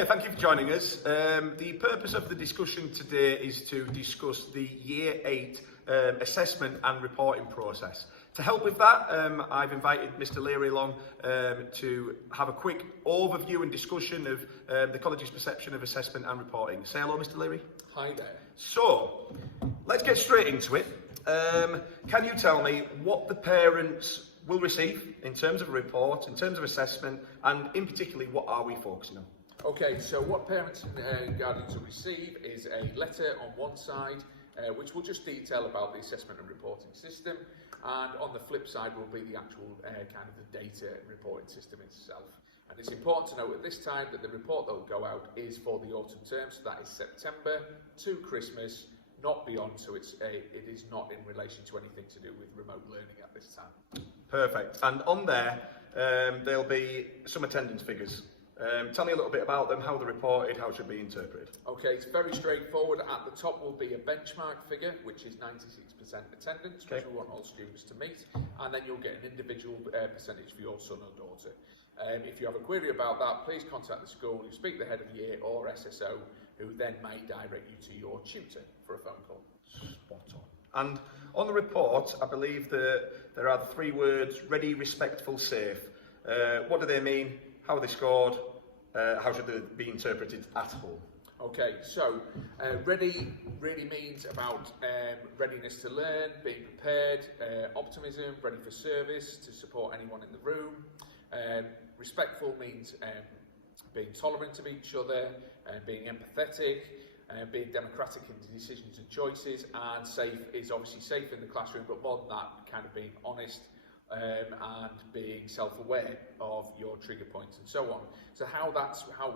Okay, thank you for joining us. The purpose of the discussion today is to discuss the Year 8 assessment and reporting process. To help with that, I've invited Mr. Leary along to have a quick overview and discussion of the college's perception of assessment and reporting. Say hello, Mr. Leary. Hi there. So, let's get straight into it. Can you tell me what the parents will receive in terms of a report, in terms of assessment, and in particular, what are we focusing on? Okay, so what parents and guardians will receive is a letter on one side, which will just detail about the assessment and reporting system, and on the flip side will be the actual kind of the data reporting system itself. And it's important to note at this time that the report that will go out is for the autumn term, so that is September to Christmas, not beyond, so it is not in relation to anything to do with remote learning at this time. Perfect. And on there, there'll be some attendance figures. Tell me a little bit about them, how they're reported, how should be interpreted. Okay, it's very straightforward. At the top will be a benchmark figure, which is 96% attendance, which we want all students to meet, and then you'll get an individual percentage for your son or daughter. If you have a query about that, please contact the school, you speak to the head of year or SSO, who then may direct you to your tutor for a phone call. Spot on. And on the report, I believe that there are the 3 words, ready, respectful, safe. What do they mean? How are they scored? How should they be interpreted at home? Okay, so ready really means about readiness to learn, being prepared, optimism, ready for service, to support anyone in the room. Respectful means being tolerant of each other, being empathetic, being democratic in decisions and choices, and safe is obviously safe in the classroom, but more than that, kind of being honest and being self-aware of your trigger points and so on. So how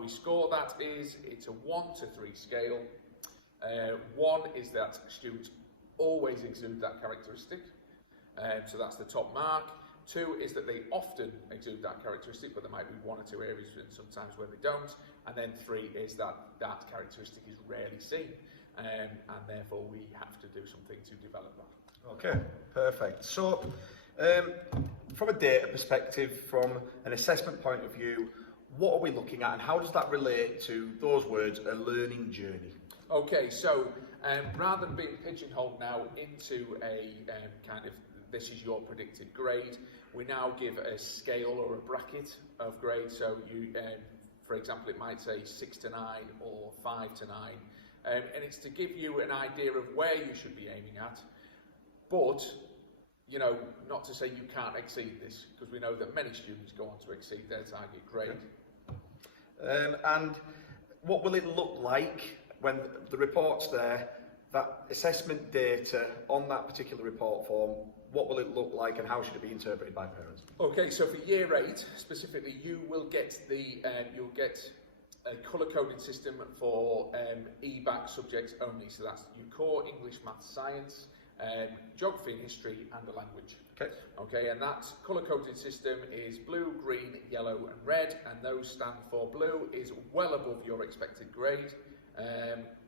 we score that is, it's a 1 to 3 scale. 1 is that students always exude that characteristic, so that's the top mark. 2 is that they often exude that characteristic, but there might be 1 or 2 areas and sometimes where they don't. And then 3 is that that characteristic is rarely seen, and therefore we have to do something to develop that. Okay, perfect. So, from a data perspective, from an assessment point of view, what are we looking at and how does that relate to those words, a learning journey? Okay, so rather than being pigeonholed now into a kind of this is your predicted grade, we now give a scale or a bracket of grades. So you, for example, it might say 6 to 9 or 5 to 9, and it's to give you an idea of where you should be aiming at, but you know, not to say you can't exceed this, because we know that many students go on to exceed their target grade. And what will it look like when the report's there, that assessment data on that particular report form, what will it look like and how should it be interpreted by parents? Okay, so for Year 8 specifically, you will get you'll get a colour-coded system for EBAC subjects only. So that's your core English, Maths, Science, geography and history, and the language. Okay, and that colour-coded system is blue, green, yellow and red, and those stand for blue is well above your expected grade,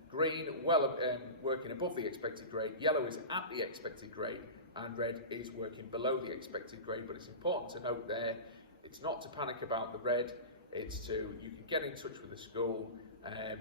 green working above the expected grade, yellow is at the expected grade, and red is working below the expected grade. But it's important to note there, it's not to panic about the red, it's you can get in touch with the school and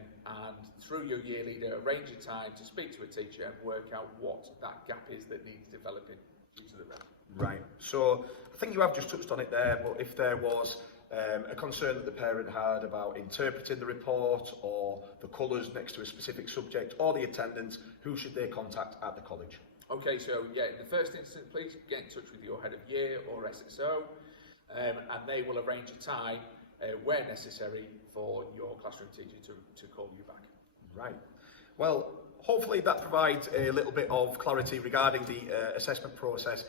through your year leader arrange a time to speak to a teacher and work out what that gap is that needs developing due to the red. Right, so I think you have just touched on it there, but if there was a concern that the parent had about interpreting the report or the colours next to a specific subject or the attendance, who should they contact at the college? Okay, so yeah, in the first instance, please get in touch with your head of year or SSO, and they will arrange a time where necessary for your classroom teacher to call you back. Right. Well, hopefully that provides a little bit of clarity regarding the assessment process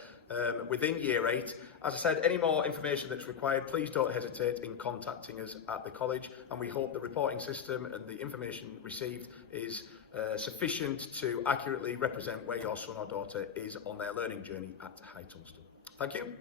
within Year 8. As I said, any more information that's required, please don't hesitate in contacting us at the college, and we hope the reporting system and the information received is sufficient to accurately represent where your son or daughter is on their learning journey at High Tunstall. Thank you.